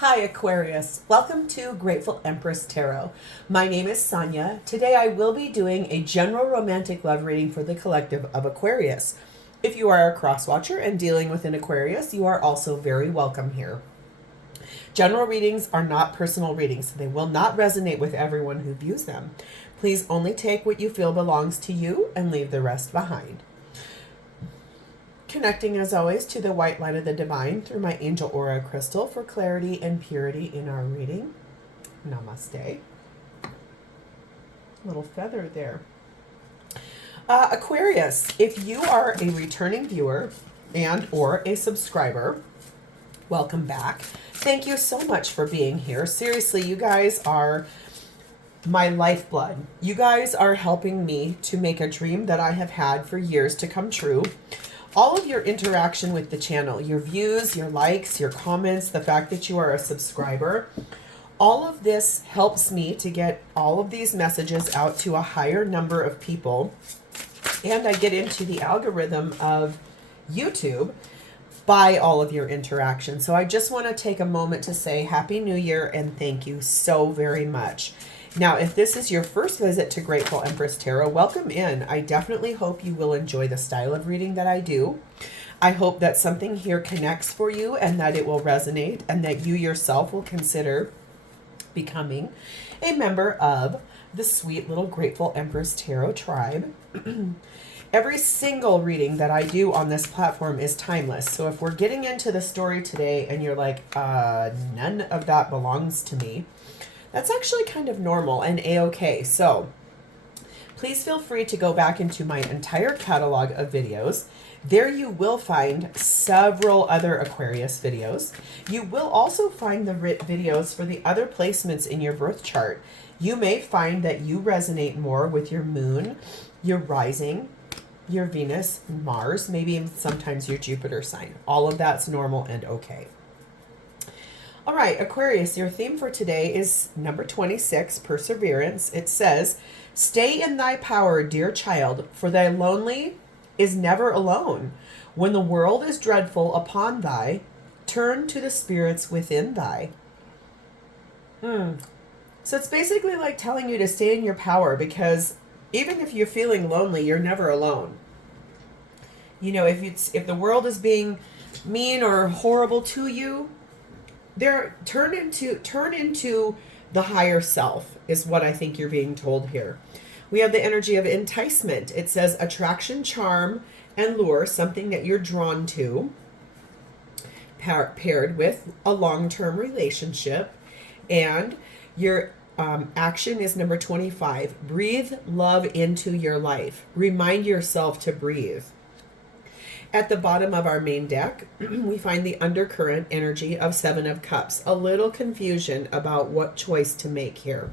Hi Aquarius, welcome to Grateful Empress Tarot. My name is Sonia. Today I will be doing a general romantic love reading for the collective of Aquarius. If you are a cross watcher and dealing with an Aquarius, you are also very welcome here. General readings are not personal readings, so they will not resonate with everyone who views them. Please only take what you feel belongs to you and leave the rest behind. Connecting as always to the white light of the divine through my angel aura crystal for clarity and purity in our reading. Namaste. Little feather there. Aquarius, if you are a returning viewer and or a subscriber, welcome back. Thank you so much for being here. Seriously, you guys are my lifeblood. You guys are helping me to make a dream that I have had for years to come true. All of your interaction with the channel, your views, your likes, your comments, the fact that you are a subscriber, all of this helps me to get all of these messages out to a higher number of people. And I get into the algorithm of YouTube by all of your interaction. So I just want to take a moment to say Happy New Year and thank you so very much. Now, if this is your first visit to Grateful Empress Tarot, welcome in. I definitely hope you will enjoy the style of reading that I do. I hope that something here connects for you and that it will resonate and that you yourself will consider becoming a member of the sweet little Grateful Empress Tarot tribe. Every single reading that I do on this platform is timeless. So if we're getting into the story today and you're like, none of that belongs to me, that's actually kind of normal and a-okay. So please feel free to go back into my entire catalog of videos. There you will find several other Aquarius videos. You will also find the videos for the other placements in your birth chart. You may find that you resonate more with your moon, your rising, your Venus, Mars, maybe sometimes your Jupiter sign. All of that's normal and okay. All right, Aquarius, your theme for today is number 26, Perseverance. It says, stay in thy power, dear child, for thy lonely is never alone. When the world is dreadful upon thy, turn to the spirits within thy. So it's basically like telling you to stay in your power, because even if you're feeling lonely, you're never alone. You know, if the world is being mean or horrible to you, turn into the higher self is what I think you're being told here. We have the energy of enticement. It says attraction, charm, and lure, something that you're drawn to, paired with a long-term relationship. And your action is number 25. Breathe love into your life. Remind yourself to breathe. At the bottom of our main deck, we find the undercurrent energy of Seven of Cups. A little confusion about what choice to make here.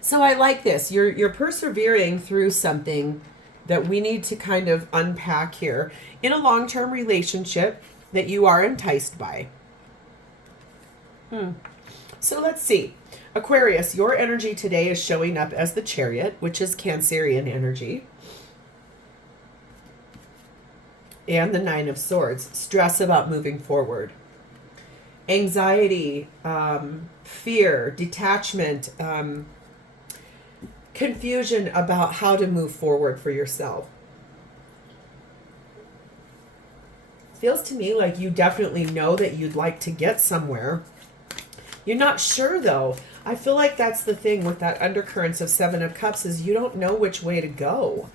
So I like this. You're persevering through something that we need to kind of unpack here in a long-term relationship that you are enticed by. So let's see. Aquarius, your energy today is showing up as the Chariot, which is Cancerian energy. And the Nine of Swords, stress about moving forward. Anxiety, fear, detachment, confusion about how to move forward for yourself. Feels to me like you definitely know that you'd like to get somewhere. You're not sure though. I feel like that's the thing with that undercurrents of Seven of Cups is you don't know which way to go.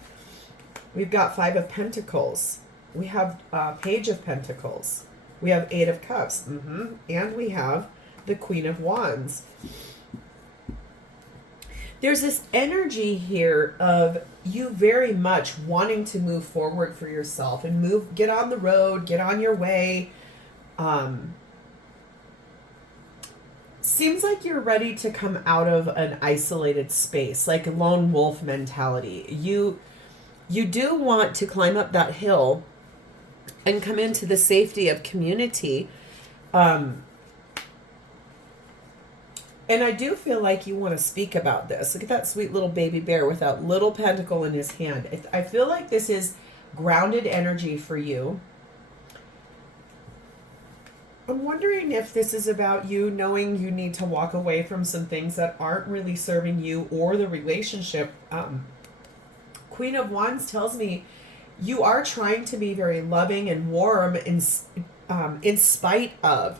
We've got Five of Pentacles. We have Page of Pentacles. We have Eight of Cups. And we have the Queen of Wands. There's this energy here of you very much wanting to move forward for yourself and get on the road, get on your way. Seems like you're ready to come out of an isolated space, like a lone wolf mentality. You do want to climb up that hill and come into the safety of community. And I do feel like you want to speak about this. Look at that sweet little baby bear with that little pentacle in his hand. I feel like this is grounded energy for you. I'm wondering if this is about you knowing you need to walk away from some things that aren't really serving you or the relationship. Queen of Wands tells me you are trying to be very loving and warm in spite of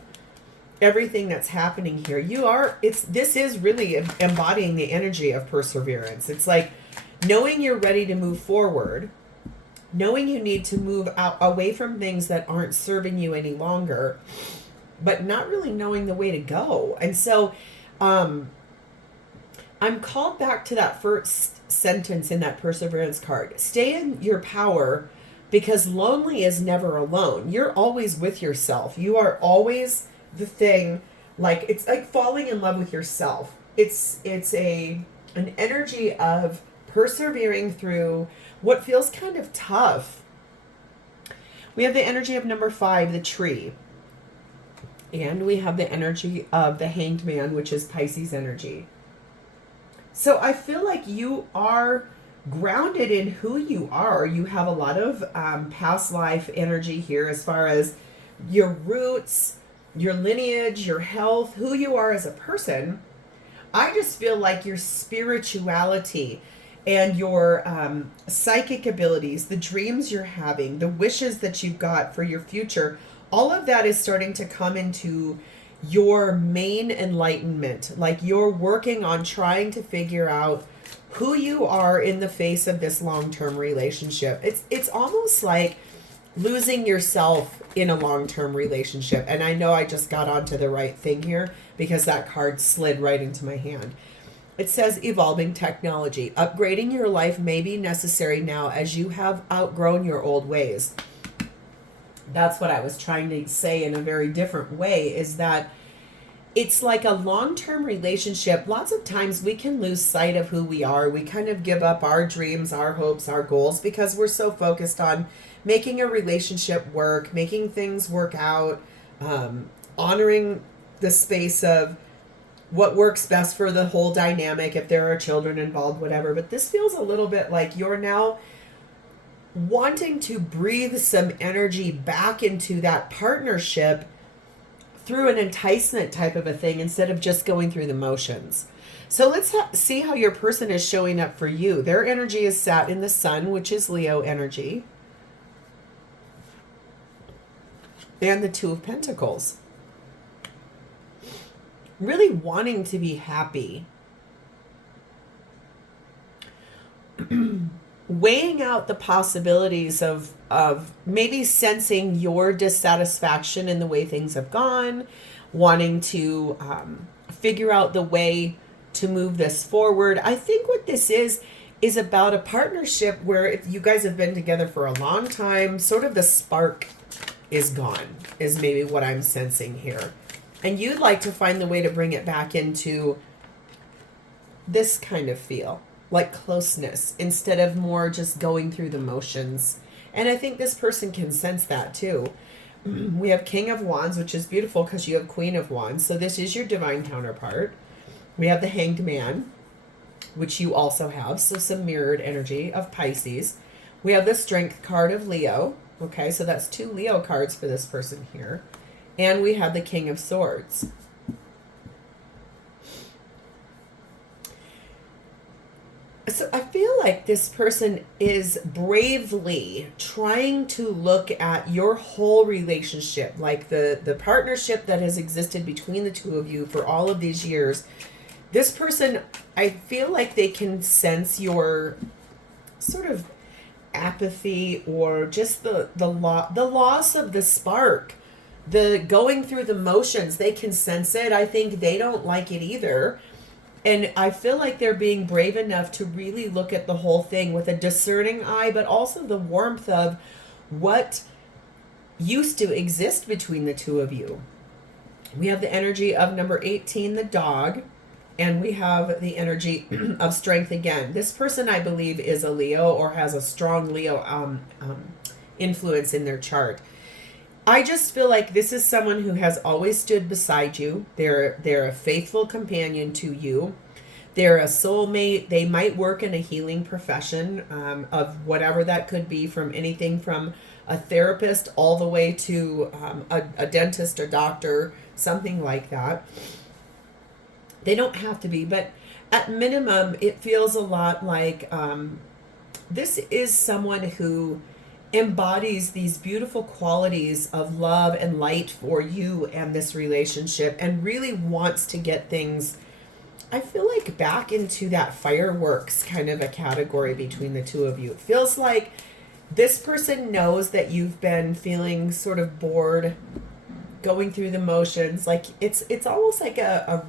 everything that's happening here. This is really embodying the energy of perseverance. It's like knowing you're ready to move forward, knowing you need to move out away from things that aren't serving you any longer, but not really knowing the way to go. And so I'm called back to that first sentence in that perseverance card. Stay in your power, because lonely is never alone. You're always with yourself. You are always the thing. Like, it's like falling in love with yourself. It's an energy of persevering through what feels kind of tough. We have the energy of number 5, the tree. And we have the energy of the Hanged Man, which is Pisces energy. So I feel like you are grounded in who you are. You have a lot of past life energy here as far as your roots, your lineage, your health, who you are as a person. I just feel like your spirituality and your psychic abilities, the dreams you're having, the wishes that you've got for your future, all of that is starting to come into your main enlightenment. Like, you're working on trying to figure out who you are in the face of this long-term relationship. It's almost like losing yourself in a long-term relationship. And I know I just got onto the right thing here because that card slid right into my hand. It says evolving technology. Upgrading your life may be necessary now as you have outgrown your old ways. That's what I was trying to say in a very different way, is that it's like a long-term relationship. Lots of times we can lose sight of who we are. We kind of give up our dreams, our hopes, our goals because we're so focused on making a relationship work, making things work out, honoring the space of what works best for the whole dynamic, if there are children involved, whatever. But this feels a little bit like you're now wanting to breathe some energy back into that partnership through an enticement type of a thing instead of just going through the motions. So let's see how your person is showing up for you. Their energy is sat in the sun, which is Leo energy, and the 2 of Pentacles. Really wanting to be happy. Weighing out the possibilities of maybe sensing your dissatisfaction in the way things have gone, wanting to figure out the way to move this forward. I think what this is about a partnership where if you guys have been together for a long time, sort of the spark is gone, is maybe what I'm sensing here. And you'd like to find the way to bring it back into this kind of feel, like closeness, instead of more just going through the motions. And I think this person can sense that too. We have King of Wands, which is beautiful because you have Queen of Wands. So this is your divine counterpart. We have the Hanged Man, which you also have. So some mirrored energy of Pisces. We have the Strength card of Leo. Okay, so that's 2 Leo cards for this person here. And we have the King of Swords. So I feel like this person is bravely trying to look at your whole relationship, like the partnership that has existed between the 2 of you for all of these years. This person, I feel like they can sense your sort of apathy or just the loss of the spark, the going through the motions. They can sense it. I think they don't like it either. And I feel like they're being brave enough to really look at the whole thing with a discerning eye, but also the warmth of what used to exist between the 2 of you. We have the energy of number 18, the dog, and we have the energy of Strength again. This person, I believe, is a Leo or has a strong Leo influence in their chart. I just feel like this is someone who has always stood beside you. They're a faithful companion to you. They're a soulmate. They might work in a healing profession of whatever that could be, from anything from a therapist all the way to a dentist or doctor, something like that. They don't have to be, but at minimum, it feels a lot like this is someone who embodies these beautiful qualities of love and light for you and this relationship, and really wants to get things, I feel like, back into that fireworks kind of a category between the two of you. It feels like this person knows that you've been feeling sort of bored, going through the motions. Like it's almost like a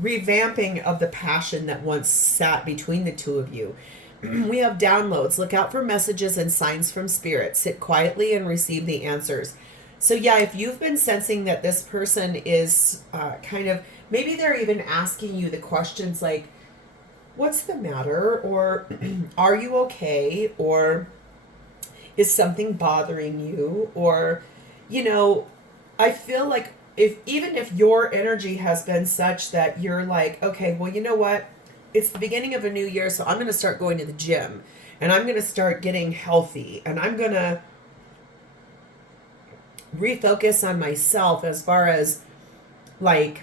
revamping of the passion that once sat between the two of you. We have downloads. Look out for messages and signs from spirit. Sit quietly and receive the answers. So yeah, if you've been sensing that this person is kind of, maybe they're even asking you the questions like, what's the matter? Or are you okay? Or is something bothering you? Or, you know, I feel like even if your energy has been such that you're like, okay, well, you know what? It's the beginning of a new year, so I'm going to start going to the gym, and I'm going to start getting healthy, and I'm going to refocus on myself as far as like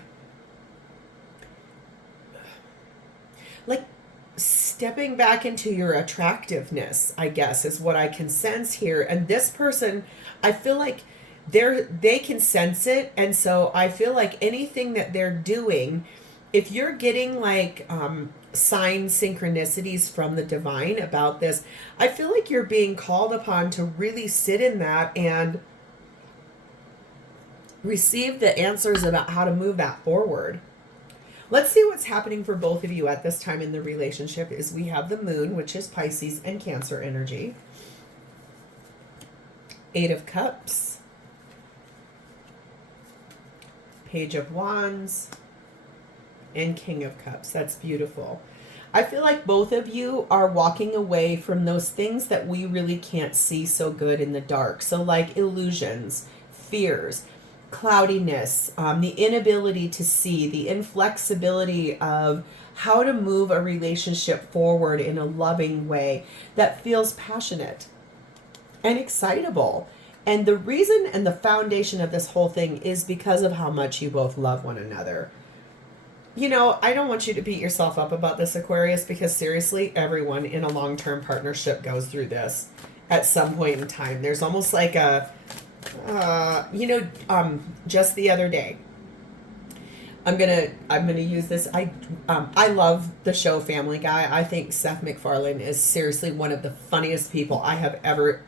stepping back into your attractiveness, I guess, is what I can sense here. And this person, I feel like they can sense it, and so I feel like anything that they're doing, if you're getting like sign synchronicities from the divine about this, I feel like you're being called upon to really sit in that and receive the answers about how to move that forward. Let's see what's happening for both of you at this time in the relationship. Is we have the moon, which is Pisces and Cancer energy. 8 of Cups. Page of Wands. And King of Cups. That's beautiful. I feel like both of you are walking away from those things that we really can't see so good in the dark. So like illusions, fears, cloudiness, the inability to see, the inflexibility of how to move a relationship forward in a loving way that feels passionate and excitable. And the reason and the foundation of this whole thing is because of how much you both love one another. You know, I don't want you to beat yourself up about this, Aquarius, because seriously, everyone in a long-term partnership goes through this at some point in time. There's almost like a, just the other day, I'm gonna use this. I love the show Family Guy. I think Seth MacFarlane is seriously one of the funniest people I have ever,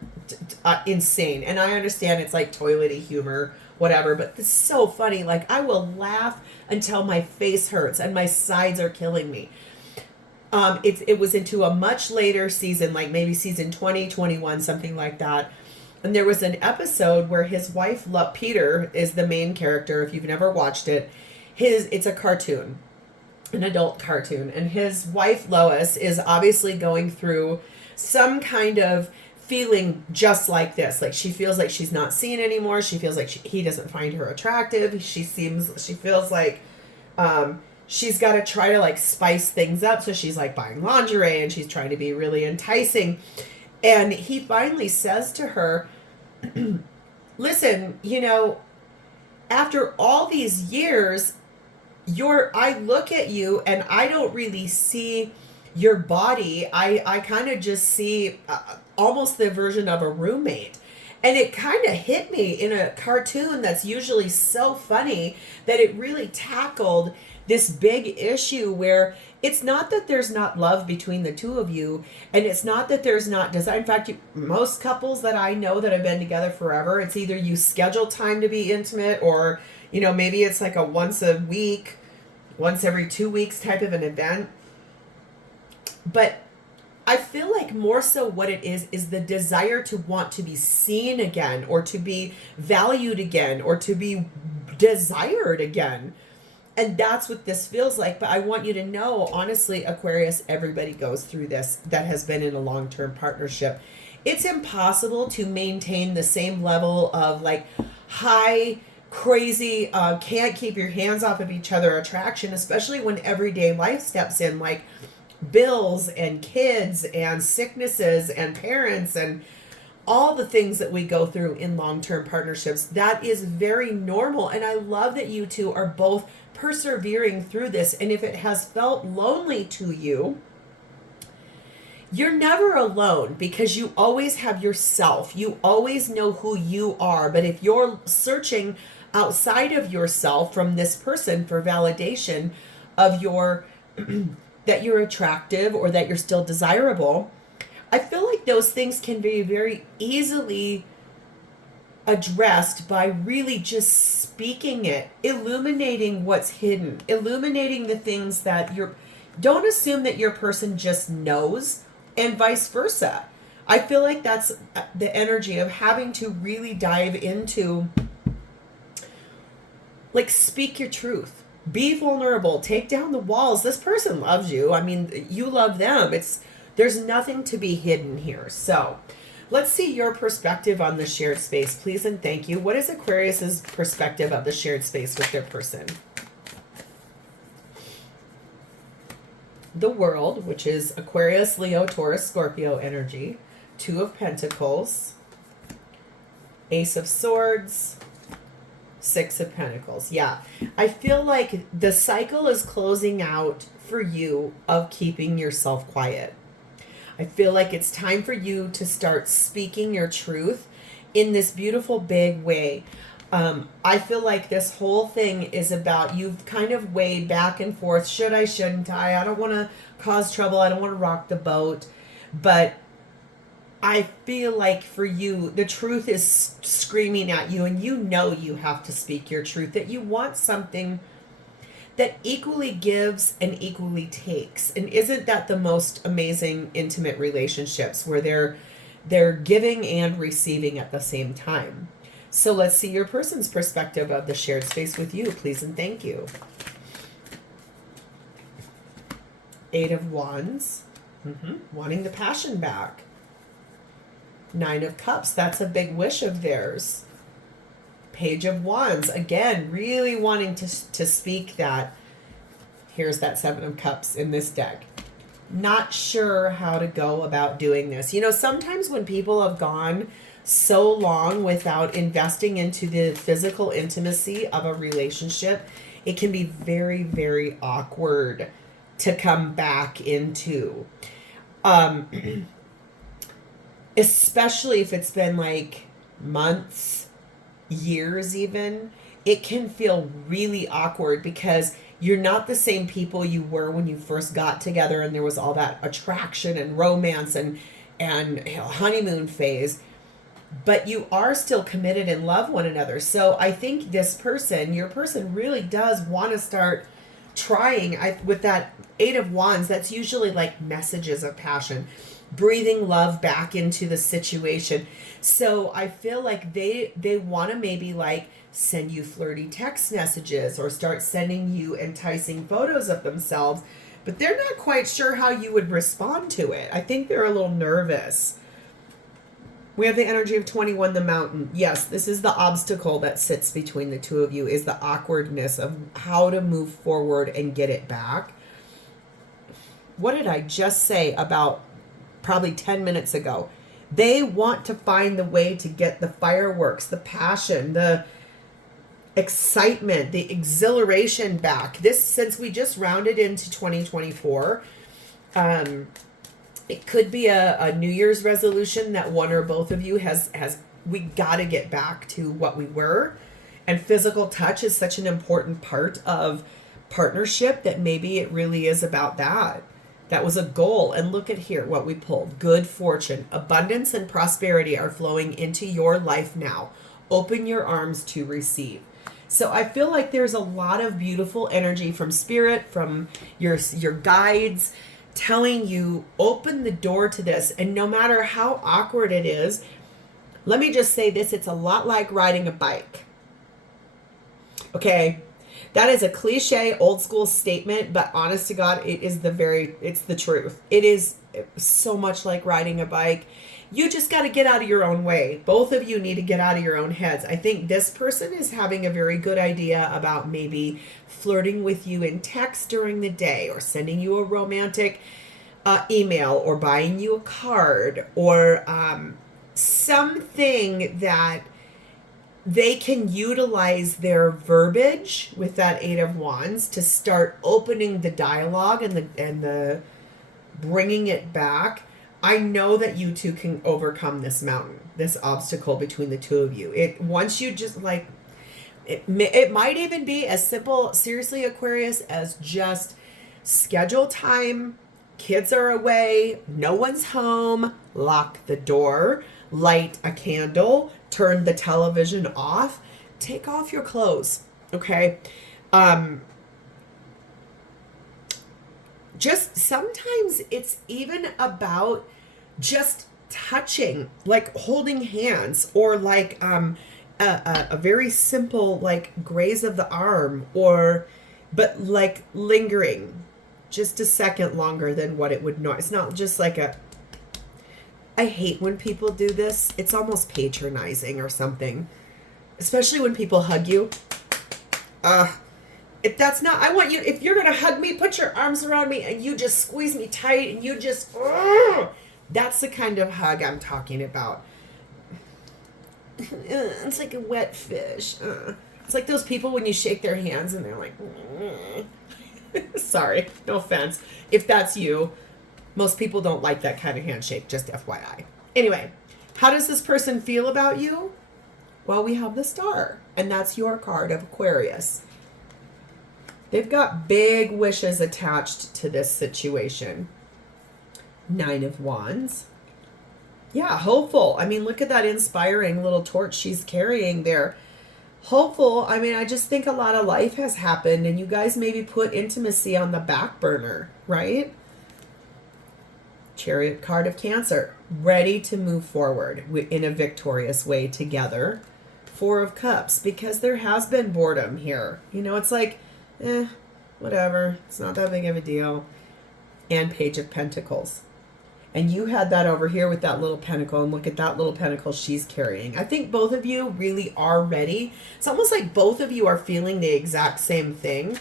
insane. And I understand it's like toilety humor, whatever, but it's so funny. Like, I will laugh until my face hurts and my sides are killing me. It was into a much later season, like maybe season 20, 21, something like that. And there was an episode where his wife, Peter, is the main character. If you've never watched it, it's a cartoon, an adult cartoon. And his wife, Lois, is obviously going through some kind of feeling just like this. Like, she feels like she's not seen anymore. She feels like he doesn't find her attractive. She feels like she's got to try to like spice things up. So she's like buying lingerie and she's trying to be really enticing. And he finally says to her, listen, you know, after all these years, I look at you and I don't really see your body. I kind of just see almost the version of a roommate. And it kind of hit me in a cartoon that's usually so funny that it really tackled this big issue where it's not that there's not love between the two of you, and it's not that there's not desire. In fact, most couples that I know that have been together forever, it's either you schedule time to be intimate, or, you know, maybe it's like a once a week, once every 2 weeks type of an event. But I feel like more so what it is the desire to want to be seen again, or to be valued again, or to be desired again. And that's what this feels like. But I want you to know, honestly, Aquarius, everybody goes through this that has been in a long-term partnership. It's impossible to maintain the same level of like high, crazy, can't keep your hands off of each other attraction, especially when everyday life steps in, like bills and kids and sicknesses and parents and all the things that we go through in long-term partnerships. That is very normal. And I love that you two are both persevering through this. And if it has felt lonely to you, you're never alone, because you always have yourself. You always know who you are. But if you're searching outside of yourself from this person for validation of your that you're attractive or that you're still desirable, I feel like those things can be very easily addressed by really just speaking it, illuminating what's hidden, illuminating the things that don't assume that your person just knows, and vice versa. I feel like that's the energy of having to really dive into, like, speak your truth, be vulnerable, take down the walls. This person loves you. I mean, you love them. There's nothing to be hidden here. So let's see your perspective on the shared space, please and thank you. What is Aquarius's perspective of the shared space with their person? The World, which is Aquarius, Leo, Taurus, Scorpio energy. Two of Pentacles. Ace of Swords. Six of Pentacles. Yeah, I feel like the cycle is closing out for you of keeping yourself quiet. I feel like it's time for you to start speaking your truth in this beautiful big way. I feel like this whole thing is about, you've kind of weighed back and forth. Should I, shouldn't I? I don't want to cause trouble. I don't want to rock the boat. But I feel like for you, the truth is screaming at you, and you know you have to speak your truth, that you want something that equally gives and equally takes. And isn't that the most amazing intimate relationships, where they're giving and receiving at the same time? So let's see your person's perspective of the shared space with you, please and thank you. Eight of Wands. Wanting the passion back. Nine of Cups. That's a big wish of theirs. Page of Wands. Again, really wanting to speak that. Here's that Seven of Cups in this deck. Not sure how to go about doing this. You know, sometimes when people have gone so long without investing into the physical intimacy of a relationship, it can be very, very awkward to come back into. Especially if it's been like months, years even, it can feel really awkward because you're not the same people you were when you first got together and there was all that attraction and romance and honeymoon phase. But you are still committed and love one another. So I think this person, your person, really does want to start trying. With that Eight of Wands, that's usually like messages of passion, breathing love back into the situation. So I feel like they want to maybe like send you flirty text messages or start sending you enticing photos of themselves, but they're not quite sure how you would respond to it. I think they're a little nervous. We have the energy of 21, the Mountain. Yes, this is the obstacle that sits between the two of you, is the awkwardness of how to move forward and get it back. What did I just say about probably 10 minutes ago? They want to find the way to get the fireworks, the passion, the excitement, the exhilaration back. This, since we just rounded into 2024, it could be a New Year's resolution that one or both of you has we got to get back to what we were. And physical touch is such an important part of partnership that maybe it really is about that. That was a goal. And look at here what we pulled. Good fortune, abundance, and prosperity are flowing into your life now. Open your arms to receive. So I feel like there's a lot of beautiful energy from spirit, from your guides, telling you open the door to this. And no matter how awkward it is, let me just say this, it's a lot like riding a bike. Okay, that is a cliche old school statement, but honest to God, it's the truth. It is so much like riding a bike. You just got to get out of your own way. Both of you need to get out of your own heads. I think this person is having a very good idea about maybe flirting with you in text during the day, or sending you a romantic email, or buying you a card, or something that they can utilize their verbiage with that Eight of Wands to start opening the dialogue and the bringing it back. I know that you two can overcome this mountain, this obstacle between the two of you. Once you just like, it might even be as simple, seriously, Aquarius, as just schedule time. Kids are away, no one's home, lock the door, light a candle, turn the television off, take off your clothes, okay? Just sometimes it's even about just touching, like holding hands, or like a very simple like graze of the arm, but like lingering just a second longer than what it would know. It's not just like I hate when people do this. It's almost patronizing or something, especially when people hug you. If that's not, I want you, if you're going to hug me, put your arms around me and you just squeeze me tight and you just, that's the kind of hug I'm talking about. It's like a wet fish. It's like those people when you shake their hands and they're like, sorry, no offense. If that's you, most people don't like that kind of handshake, just FYI. Anyway, how does this person feel about you? Well, we have the Star, and that's your card of Aquarius. They've got big wishes attached to this situation. Nine of Wands. Yeah, hopeful. I mean, look at that inspiring little torch she's carrying there. Hopeful. I mean, I just think a lot of life has happened and you guys maybe put intimacy on the back burner, right? Chariot card of Cancer. Ready to move forward in a victorious way together. Four of Cups. Because there has been boredom here. You know, it's like, whatever. It's not that big of a deal. And Page of Pentacles. And you had that over here with that little pentacle, and look at that little pentacle she's carrying. I think both of you really are ready. It's almost like both of you are feeling the exact same thing.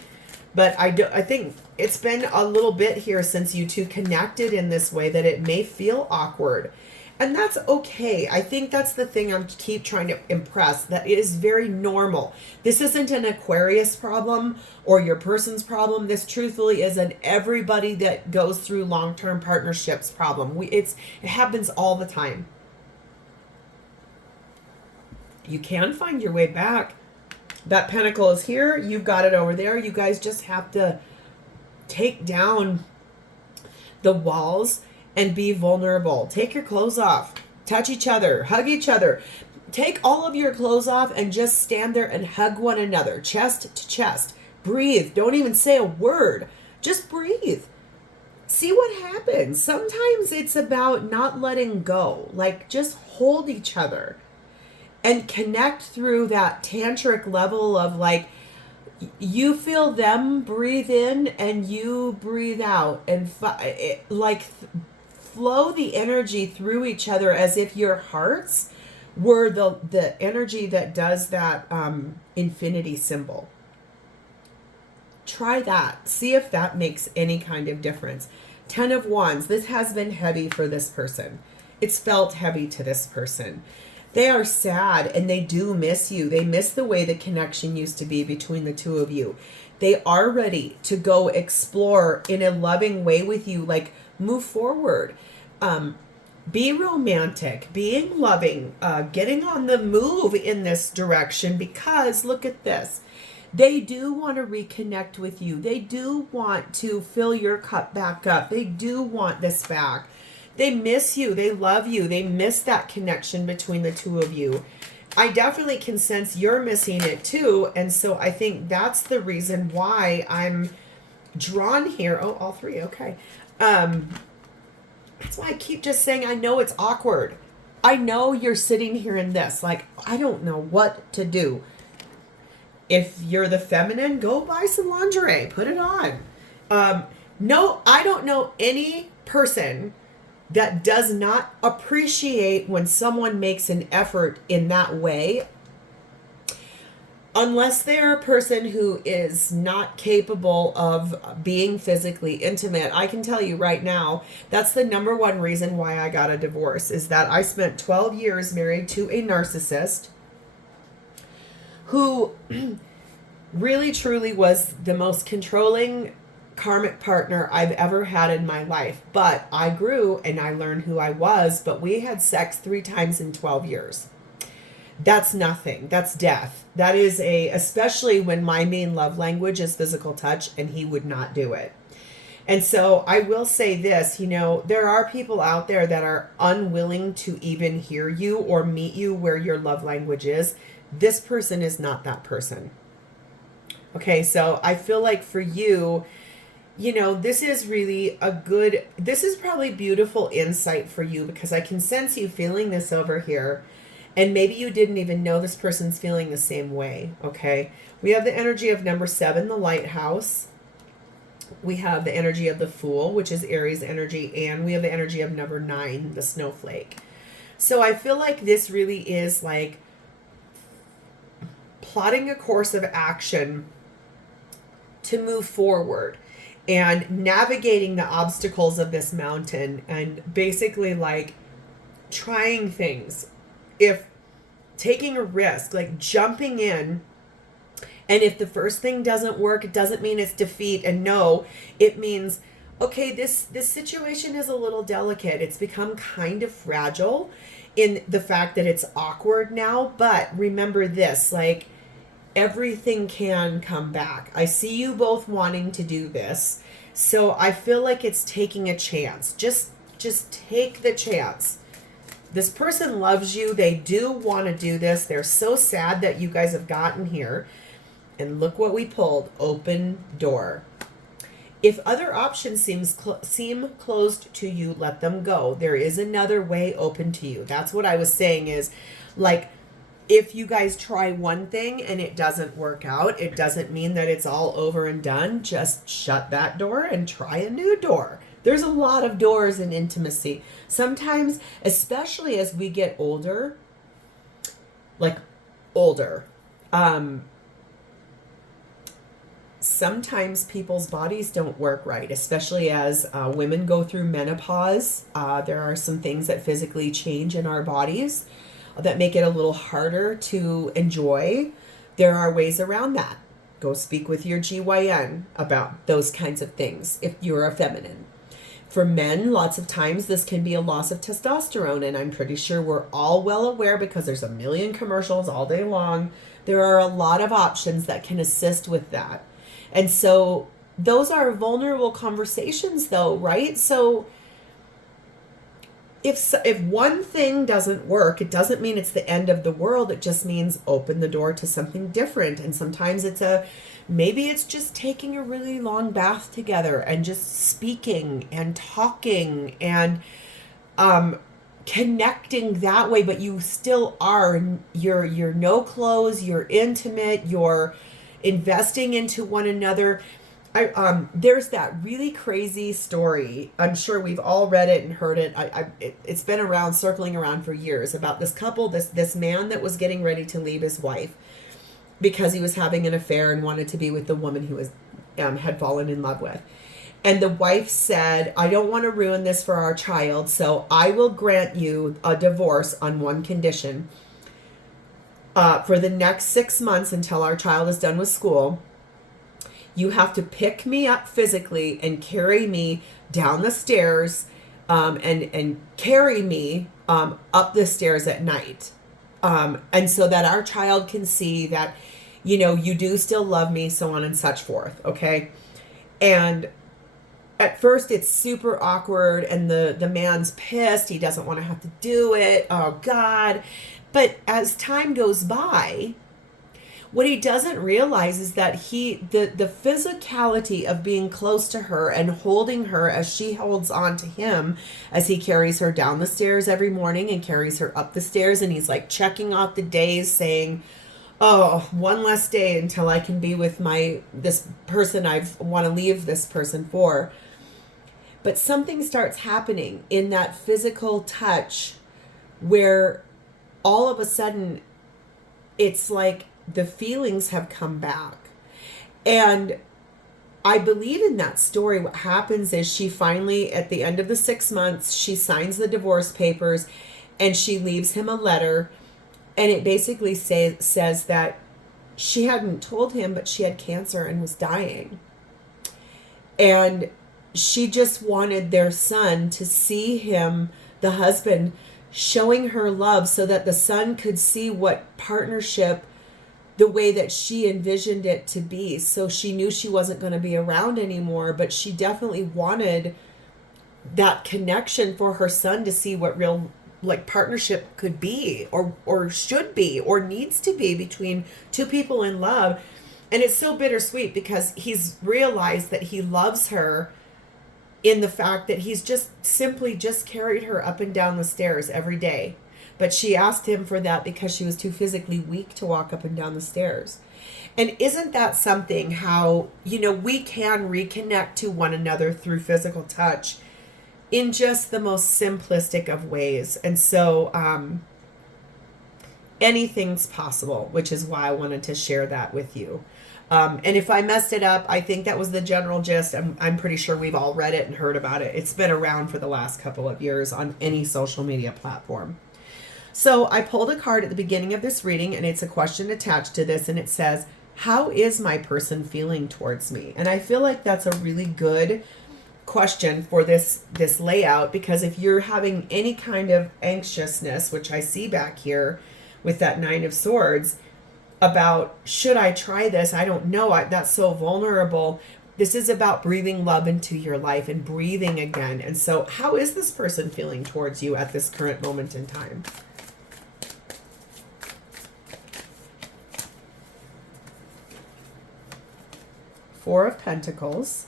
But I think it's been a little bit here since you two connected in this way that it may feel awkward. And that's okay. I think that's the thing I'm keep trying to impress, that it is very normal. This isn't an Aquarius problem or your person's problem. This truthfully is an everybody that goes through long-term partnerships problem. It happens all the time. You can find your way back. That pentacle is here. You've got it over there. You guys just have to take down the walls and be vulnerable. Take your clothes off. Touch each other. Hug each other. Take all of your clothes off and just stand there and hug one another. Chest to chest. Breathe. Don't even say a word. Just breathe. See what happens. Sometimes it's about not letting go. Like, just hold each other. And connect through that tantric level of like, you feel them breathe in and you breathe out. And flow the energy through each other as if your hearts were the energy that does that infinity symbol. Try that. See if that makes any kind of difference. 10 of Wands. This has been heavy for this person. It's felt heavy to this person. They are sad and they do miss you. They miss the way the connection used to be between the two of you. They are ready to go explore in a loving way with you, like move forward. Be romantic, being loving, getting on the move in this direction, because look at this. They do want to reconnect with you. They do want to fill your cup back up. They do want this back. They miss you. They love you. They miss that connection between the two of you. I definitely can sense you're missing it too. And so I think that's the reason why I'm drawn here. Oh, all three. Okay. That's why I keep just saying, I know it's awkward. I know you're sitting here in this. Like, I don't know what to do. If you're the feminine, go buy some lingerie. Put it on. No, I don't know any person that does not appreciate when someone makes an effort in that way. unless they're a person who is not capable of being physically intimate, I can tell you right now, that's the number one reason why I got a divorce, is that I spent 12 years married to a narcissist who really truly was the most controlling karmic partner I've ever had in my life. But I grew and I learned who I was, but we had sex 3 times in 12 years. That's nothing. That's death. That is especially when my main love language is physical touch and he would not do it. And so I will say this, there are people out there that are unwilling to even hear you or meet you where your love language is. This person is not that person. Okay, so I feel like for you, this is really this is probably beautiful insight for you, because I can sense you feeling this over here. And maybe you didn't even know this person's feeling the same way, okay? We have the energy of number 7, the lighthouse. We have the energy of the Fool, which is Aries energy. And we have the energy of number 9, the snowflake. So I feel like this really is like plotting a course of action to move forward and navigating the obstacles of this mountain and basically like trying things. If taking a risk, like jumping in, and if the first thing doesn't work, it doesn't mean it's defeat. And no, it means, okay, this situation is a little delicate. It's become kind of fragile in the fact that it's awkward now. But remember this, like everything can come back. I see you both wanting to do this. So I feel like it's taking a chance. Just take the chance. This person loves you. They do want to do this. They're so sad that you guys have gotten here. And look what we pulled. Open door. If other options seem closed to you, let them go. There is another way open to you. That's what I was saying is, like, if you guys try one thing and it doesn't work out, it doesn't mean that it's all over and done. Just shut that door and try a new door. There's a lot of doors in intimacy. Sometimes, especially as we get older, sometimes people's bodies don't work right, especially as women go through menopause. There are some things that physically change in our bodies that make it a little harder to enjoy. There are ways around that. Go speak with your GYN about those kinds of things if you're a feminine. For men, lots of times this can be a loss of testosterone, and I'm pretty sure we're all well aware because there's a million commercials all day long. There are a lot of options that can assist with that. And so those are vulnerable conversations though, right? So if one thing doesn't work, it doesn't mean it's the end of the world. It just means open the door to something different. And sometimes maybe it's just taking a really long bath together and just speaking and talking and connecting that way. But you still are, you're no clothes, you're intimate, you're investing into one another. There's that really crazy story. I'm sure we've all read it and heard it. It's been around, circling around for years, about this couple, this man that was getting ready to leave his wife because he was having an affair and wanted to be with the woman who was had fallen in love with. And the wife said, I don't want to ruin this for our child, so I will grant you a divorce on one condition. For the next 6 months until our child is done with school, you have to pick me up physically and carry me down the stairs and carry me up the stairs at night. And so that our child can see that, you do still love me, so on and such forth. Okay. And at first it's super awkward and the man's pissed. He doesn't want to have to do it. Oh God. But as time goes by, what he doesn't realize is that the physicality of being close to her and holding her as she holds on to him as he carries her down the stairs every morning and carries her up the stairs, and he's like checking off the days saying, oh, one less day until I can be with this person I want to leave this person for. But something starts happening in that physical touch where all of a sudden it's like the feelings have come back. And I believe in that story. What happens is she finally, at the end of the 6 months, she signs the divorce papers and she leaves him a letter. And it basically says that she hadn't told him, but she had cancer and was dying. And she just wanted their son to see him, the husband, showing her love so that the son could see what partnership, the way that she envisioned it to be. So she knew she wasn't going to be around anymore, but she definitely wanted that connection for her son to see what real like partnership could be, or should be, or needs to be between two people in love. And it's so bittersweet because he's realized that he loves her in the fact that he's just simply just carried her up and down the stairs every day. But she asked him for that because she was too physically weak to walk up and down the stairs. And isn't that something, how, you know, we can reconnect to one another through physical touch in just the most simplistic of ways. And so anything's possible, which is why I wanted to share that with you. And if I messed it up, I think that was the general gist. I'm pretty sure we've all read it and heard about it. It's been around for the last couple of years on any social media platform. So I pulled a card at the beginning of this reading, and it's a question attached to this, and it says, how is my person feeling towards me? And I feel like that's a really good question for this layout, because if you're having any kind of anxiousness, which I see back here with that 9 of Swords, about, should I try this? I don't know. That's so vulnerable. This is about breathing love into your life and breathing again. And so how is this person feeling towards you at this current moment in time? Four of Pentacles,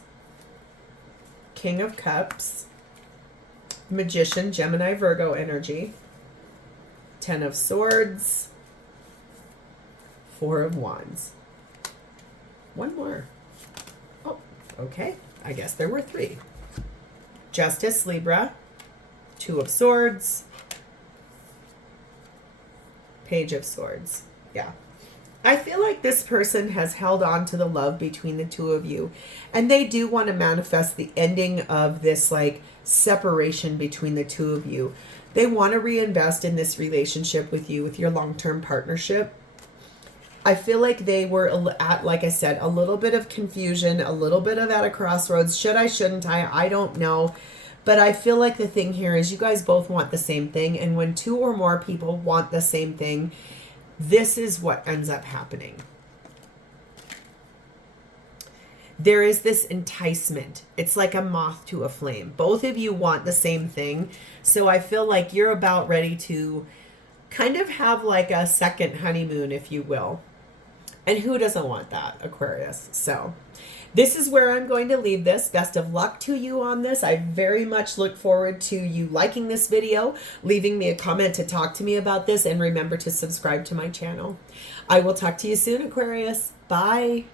King of Cups, Magician, Gemini, Virgo energy, 10 of Swords, 4 of Wands. One more. Oh, okay. I guess there were 3. Justice, Libra, 2 of Swords, Page of Swords. Yeah. I feel like this person has held on to the love between the two of you, and they do want to manifest the ending of this like separation between the two of you. They want to reinvest in this relationship with you, with your long-term partnership. I feel like they were at, like I said, a little bit of confusion, a little bit of at a crossroads. Should I, shouldn't I don't know. But I feel like the thing here is you guys both want the same thing. And when 2 or more people want the same thing, this is what ends up happening. There is this enticement. It's like a moth to a flame. Both of you want the same thing. So I feel like you're about ready to kind of have like a second honeymoon, if you will. And who doesn't want that, Aquarius? So this is where I'm going to leave this. Best of luck to you on this. I very much look forward to you liking this video, leaving me a comment to talk to me about this, and remember to subscribe to my channel. I will talk to you soon, Aquarius. Bye.